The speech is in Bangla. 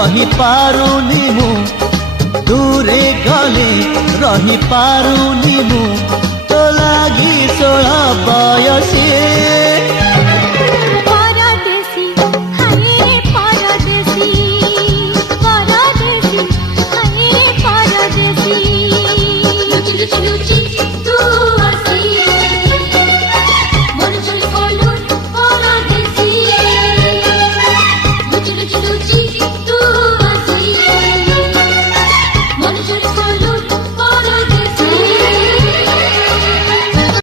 रही पारुनी मु दूरे गले रही पारुनी मु तो लागी 16 बयसी